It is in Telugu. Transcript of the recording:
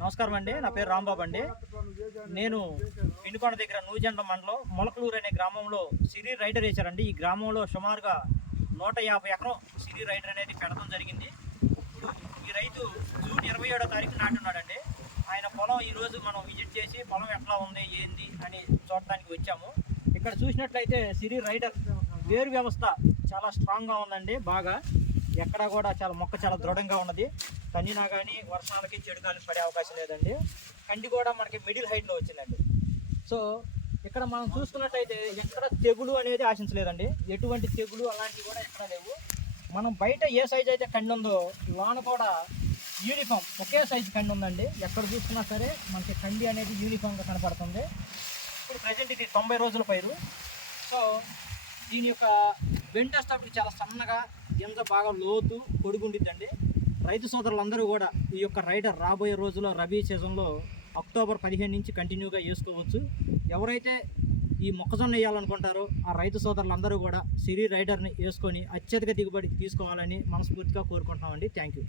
నమస్కారం అండి. నా పేరు రాంబాబు అండి. నేను వినుకొండ దగ్గర నూజెండ్ల మండలం మొలకలూరు అనే గ్రామంలో సిరి రైడర్ వేశారండి. ఈ గ్రామంలో సుమారుగా 150 ఎకరం సిరి రైడర్ అనేది పెడతాం జరిగింది. ఇప్పుడు ఈ రైతు జూన్ 27వ తారీఖు నాటున్నాడండి. ఆయన పొలం ఈరోజు మనం విజిట్ చేసి పొలం ఎట్లా ఉంది ఏంది అని చూడటానికి వచ్చాము. ఇక్కడ చూసినట్లయితే సిరి రైడర్ వేరు వ్యవస్థ చాలా స్ట్రాంగ్గా ఉందండి. బాగా ఎక్కడా కూడా మొక్క చాలా దృఢంగా ఉన్నది. తన్నినా కానీ వర్షాలకి చెడుకాలకి పడే అవకాశం లేదండి. కండి కూడా మనకి మిడిల్ హైట్లో వచ్చిందండి. సో ఇక్కడ మనం చూసుకున్నట్లయితే ఎక్కడ తెగులు అనేది ఆశించలేదండి. ఎటువంటి తెగులు అలాంటివి కూడా ఎక్కడ లేవు. మనం బయట ఏ సైజు అయితే కండి ఉందో లోన కూడా యూనిఫామ్ ఒకే సైజు కండి ఉందండి. ఎక్కడ చూసుకున్నా సరే మనకి కండి అనేది యూనిఫామ్గా కనపడుతుంది. ఇప్పుడు ప్రజెంట్ ఇది 90 రోజుల పైరు. సో దీని యొక్క వెంటేసేటప్పుడు చాలా సన్నగా గింజ బాగా లోతు పొడుగుండిద్దండి. రైతు సోదరులందరూ కూడా ఈ యొక్క రైడర్ రాబోయే రోజుల్లో రబీ సీజన్లో అక్టోబర్ 15 నుంచి కంటిన్యూగా వేసుకోవచ్చు. ఎవరైతే ఈ మొక్కజొన్న వేయాలనుకుంటారో ఆ రైతు సోదరులందరూ కూడా సిరి రైడర్ని వేసుకొని అత్యధిక దిగుబడి తీసుకోవాలని మనస్ఫూర్తిగా కోరుకుంటున్నామండి. Thank you.